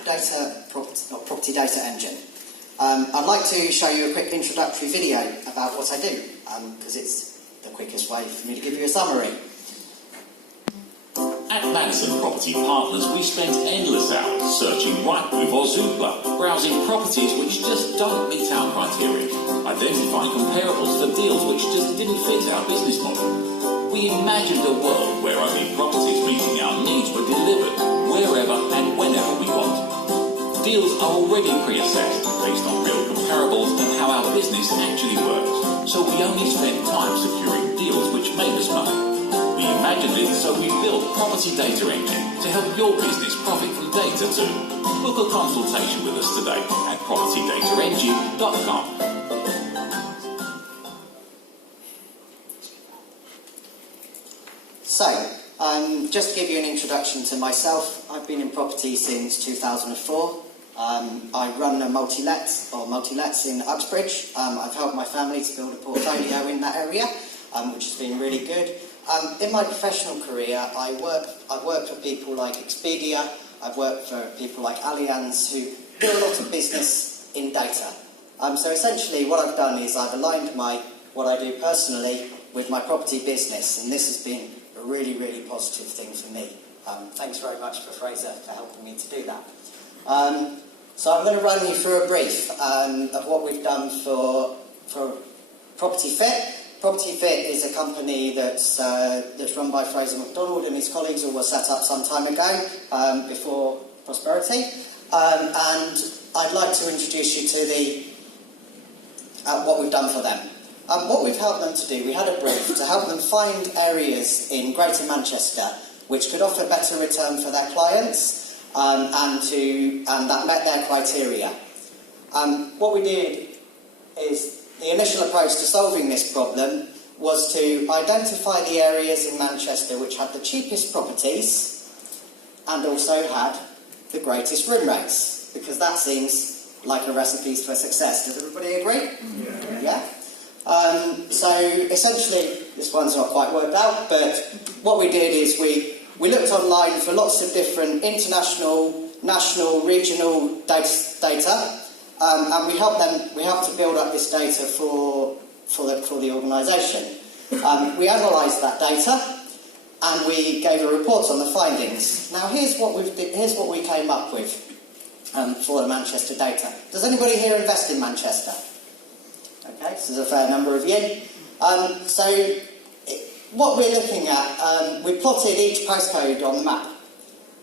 property data engine. I'd like to show you a quick introductory video about what I do, because it's the quickest way for me to give you a summary. At Madison Property Partners, we spent endless hours searching Rightmove or Zoopla, browsing properties which just don't meet our criteria, identifying comparables for deals which just didn't fit our business model. We imagined a world where only properties meeting our needs were delivered wherever and whenever we want. Deals are already pre-assessed based on real comparables and how our business actually works, so we only spend time securing deals which make us money. We imagined it, so we built Property Data Engine to help your business profit from data too. Book a consultation with us today at propertydataengine.com. So, just to give you an introduction to myself, I've been in property since 2004. I run a multi-lets in Uxbridge. I've helped my family to build a portfolio in that area, which has been really good. In my professional career, I've worked for people like Expedia, I've worked for people like Allianz, who do a lot of business in data. So essentially what I've done is I've aligned what I do personally with my property business, and this has been a really, really positive thing for me. Thanks very much for Fraser for helping me to do that. So I'm going to run you through a brief of what we've done for Property Fit. Property Fit is a company that's run by Fraser McDonald and his colleagues, who were set up some time ago, before Prosperity. And I'd like to introduce you to what we've done for them. What we've helped them to do, we had a brief to help them find areas in Greater Manchester which could offer better return for their clients, and that met their criteria. What we did is, the initial approach to solving this problem was to identify the areas in Manchester which had the cheapest properties and also had the greatest room rates, because that seems like a recipe for success. Does everybody agree? Yeah? So essentially, this one's not quite worked out, but what we did is we looked online for lots of different international, national, regional data. And we helped to build up this data for the organisation. We analysed that data, and we gave a report on the findings. Now, here's what we came up with for the Manchester data. Does anybody here invest in Manchester? Okay, so there's a fair number of you. So what we're looking at, we plotted each postcode on the map.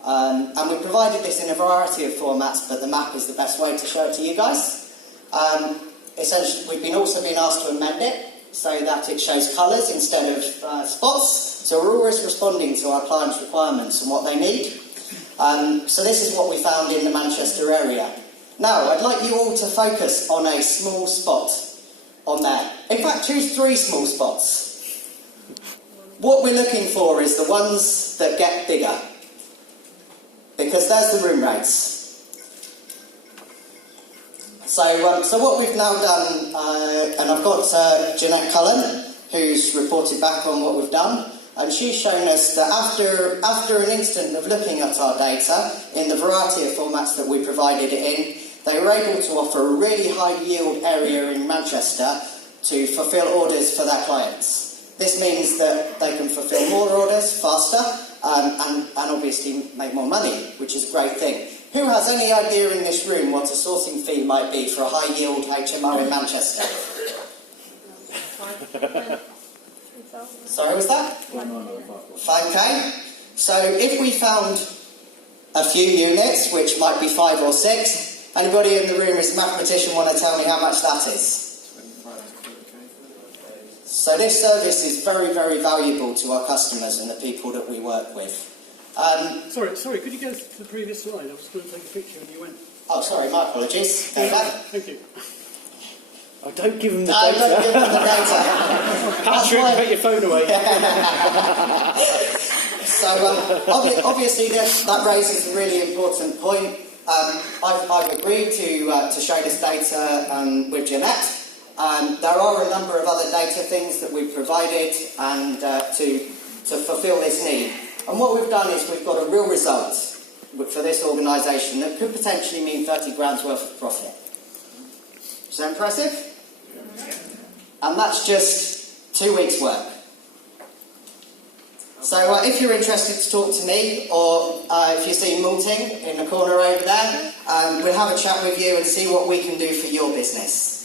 And we provided this in a variety of formats, but the map is the best way to show it to you guys. Essentially, we've also been asked to amend it so that it shows colours instead of spots. So we're always responding to our clients' requirements and what they need. So this is what we found in the Manchester area. Now, I'd like you all to focus on a small spot on there. In fact, choose 3 small spots. What we're looking for is the ones that get bigger, because there's the room rates. So what we've now done, and I've got Jeanette Cullen, who's reported back on what we've done, and she's shown us that after an instant of looking at our data in the variety of formats that we provided it in, they were able to offer a really high yield area in Manchester to fulfil orders for their clients. This means that they can fulfil more orders faster, and obviously make more money, which is a great thing. Who has any idea in this room what a sourcing fee might be for a high yield HMO in Manchester? Sorry, was that? 5k? So if we found a few units, which might be 5 or 6, anybody in the room is a mathematician, want to tell me how much that is? So this service is very, very valuable to our customers and the people that we work with. Sorry, could you go to the previous slide? I was going to take a picture and you went... Oh, sorry, my apologies. Go back. Thank you. Oh, don't give them the data. Don't give them the data. Patrick, put your phone away. So, obviously, that raises a really important point. I've agreed to show this data with Jeanette. There are a number of other data things that we've provided and to fulfil this need. And what we've done is we've got a real result. for this organisation that could potentially mean 30 grand's worth of profit. Is that impressive? And that's just 2 weeks' work. So if you're interested to talk to me, or if you see Malting in the corner over there, we'll have a chat with you and see what we can do for your business.